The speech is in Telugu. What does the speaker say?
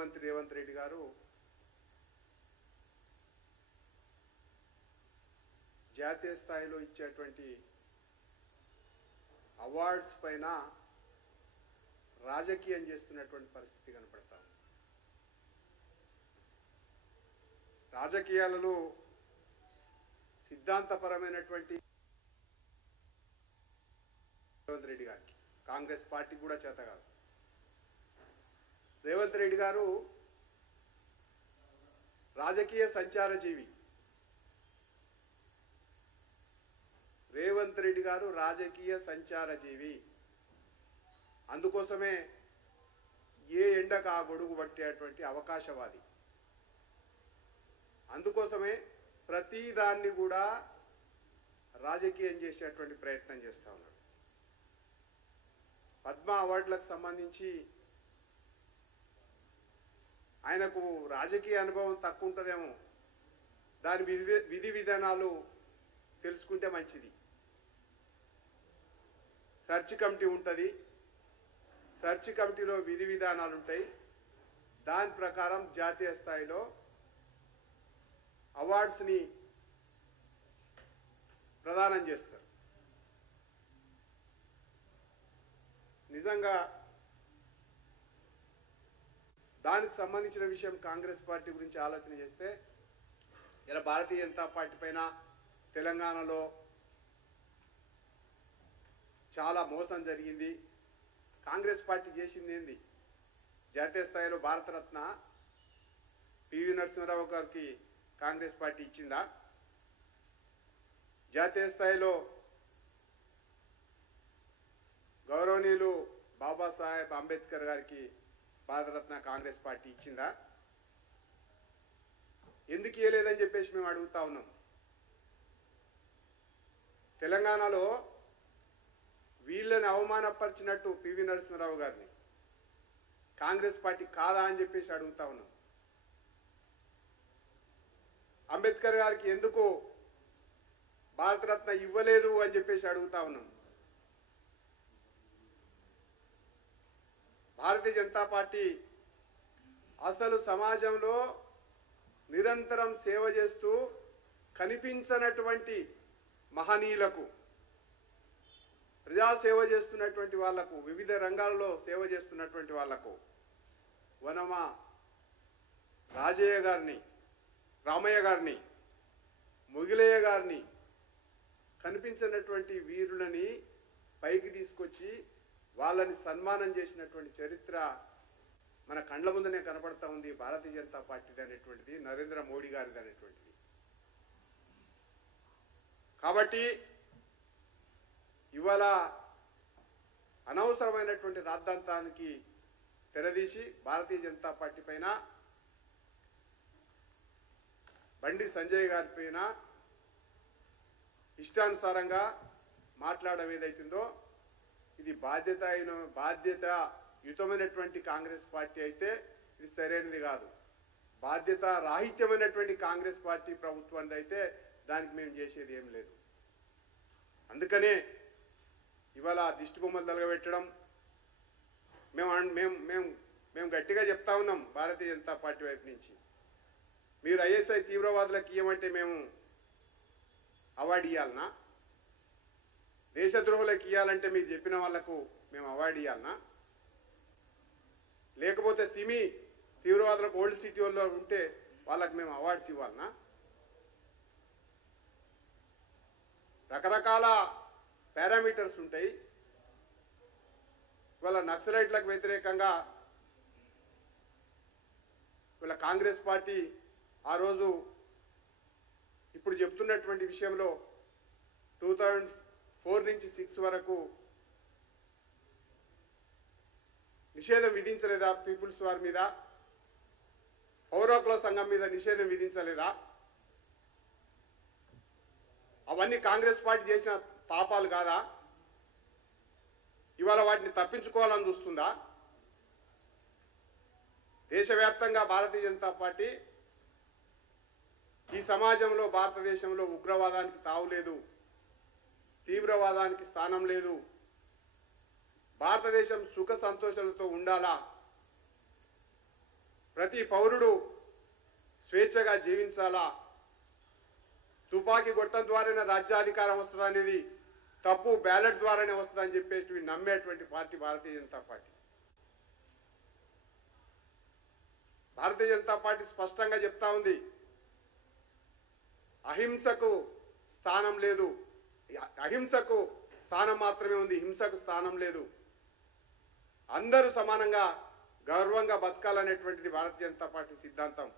ముఖ్యమంత్రి రేవంత్ రెడ్డి గారు జాతీయ స్థాయిలో ఇచ్చేటువంటి అవార్డ్స్ పైన రాజకీయం చేస్తున్నటువంటి పరిస్థితి కనపడతా ఉంది. రాజకీయాలలో సిద్ధాంతపరమైనటువంటి రేవంత్ రెడ్డి గారికి కాంగ్రెస్ పార్టీ కూడా చేత కాదు. రేవంత్ రెడ్డి గారు రాజకీయ సంచారజీవి. రేవంత్ రెడ్డి గారు రాజకీయ సంచారజీవి. అందుకోసమే ఏ ఎండకు ఆ గొడుగు పట్టేటువంటి అవకాశవాది. అందుకోసమే ప్రతిదాన్ని కూడా రాజకీయం చేసేటువంటి ప్రయత్నం చేస్తూ ఉన్నాడు. పద్మ అవార్డులకు సంబంధించి ఆయనకు రాజకీయ అనుభవం తక్కువ ఉంటుందేమో, దాని విధి విధానాలు తెలుసుకుంటే మంచిది. సెర్చ్ కమిటీ ఉంటుంది, సెర్చ్ కమిటీలో విధి విధానాలు ఉంటాయి. దాని ప్రకారం జాతీయ స్థాయిలో అవార్డ్స్ని ప్రదానం చేస్తారు. నిజంగా దానికి సంబంధించిన విషయం కాంగ్రెస్ పార్టీ గురించి ఆలోచన చేస్తే, ఇలా భారతీయ జనతా పార్టీ పైన తెలంగాణలో చాలా మోసం జరిగింది. కాంగ్రెస్ పార్టీ చేసింది ఏంది? జాతీయ స్థాయిలో భారతరత్న పివి నరసింహారావు గారికి కాంగ్రెస్ పార్టీ ఇచ్చిందా? జాతీయ స్థాయిలో గౌరవనీయులు బాబాసాహెబ్ అంబేద్కర్ గారికి భారతరత్న కాంగ్రెస్ పార్టీ ఇచ్చిందా? ఎందుకు ఇవ్వలేదని చెప్పేసి మేము అడుగుతా ఉన్నాం. తెలంగాణలో వీళ్ళని అవమానపరిచినట్టు పివి నరసింహారావు గారిని కాంగ్రెస్ పార్టీ కాదా అని చెప్పేసి అడుగుతా ఉన్నాం. అంబేద్కర్ గారికి ఎందుకు భారతరత్న ఇవ్వలేదు అని చెప్పేసి అడుగుతా ఉన్నాం. భారతీయ జనతా పార్టీ అసలు సమాజంలో నిరంతరం సేవ చేస్తూ కనిపించనటువంటి మహనీయులకు, ప్రజాసేవ చేస్తున్నటువంటి వాళ్లకు, వివిధ రంగాల్లో సేవ చేస్తున్నటువంటి వాళ్లకు, వనమ రామయ్య గారిని, మొగిలయ్య గారిని, కనిపించినటువంటి వీరులని పైకి తీసుకొచ్చి వాళ్ళని సన్మానం చేసినటువంటి చరిత్ర మన కండ్ల ముందనే కనబడతా ఉంది. భారతీయ జనతా పార్టీది అనేటువంటిది, నరేంద్ర మోడీ గారిది అనేటువంటిది. కాబట్టి ఇవాళ అనవసరమైనటువంటి రాద్ధాంతానికి తెరదీసి భారతీయ జనతా పార్టీ పైన, బండి సంజయ్ గారి పైన ఇష్టానుసారంగా మాట్లాడడం ఏదైతుందో ఇది బాధ్యతాయుతమైనటువంటి కాంగ్రెస్ పార్టీ అయితే ఇది సరైనది కాదు. బాధ్యత రాహిత్యమైనటువంటి కాంగ్రెస్ పార్టీ ప్రభుత్వాన్ని అయితే దానికి మేము చేసేది ఏం లేదు. అందుకనే ఇవాళ దిష్టి బొమ్మలు తలగబెట్టడం మేము గట్టిగా చెప్తా ఉన్నాం. భారతీయ జనతా పార్టీ వైపు నుంచి మీరు ఐఎస్ఐ తీవ్రవాదులకు ఇవ్వమంటే మేము అవార్డు ఇవ్వాలనా? దేశద్రోహులకు ఇవ్వాలంటే మీరు చెప్పిన వాళ్లకు మేము అవార్డు ఇవ్వాలనా? లేకపోతే సిమి తీవ్రవాదులకు ఓల్డ్ సిటీ వాళ్ళు ఉంటే వాళ్ళకి మేము అవార్డ్స్ ఇవ్వాలనా? రకరకాల పారామీటర్స్ ఉంటాయి. ఇవాళ నక్సలైట్లకు వ్యతిరేకంగా ఇవాళ కాంగ్రెస్ పార్టీ ఆ రోజు ఇప్పుడు చెప్తున్నటువంటి విషయంలో 2004 నుంచి 6 వరకు నిషేధం విధించలేదా? పీపుల్స్ వార్ మీద, పౌరకుల సంఘం మీద నిషేధం విధించలేదా? అవన్నీ కాంగ్రెస్ పార్టీ చేసిన పాపాలు కాదా? ఇవాళ వాటిని తప్పించుకోవాలని చూస్తుందా? దేశవ్యాప్తంగా భారతీయ జనతా పార్టీ ఈ సమాజంలో, భారతదేశంలో ఉగ్రవాదానికి తావులేదు, తీవ్రవాదానికి స్థానం లేదు. భారతదేశం సుఖ సంతోషాలతో ఉండాలా, ప్రతి పౌరుడు స్వేచ్ఛగా జీవించాలా, తుపాకీ గొట్టం ద్వారానే రాజ్యాధికారం వస్తుంది అనేది తప్పు, బ్యాలెట్ ద్వారానే వస్తుందని చెప్పేసి నమ్మేటువంటి party Bharatiya Janata party. Bharatiya Janata party స్పష్టంగా చెప్తా ఉంది, అహింసకు స్థానం లేదు, అహింసకు స్థానం మాత్రమే ఉంది, హింసకు స్థానం లేదు. అందరూ సమానంగా గౌరవంగా బతకాలనేటువంటిది భారతీయ జనతా పార్టీ సిద్ధాంతం.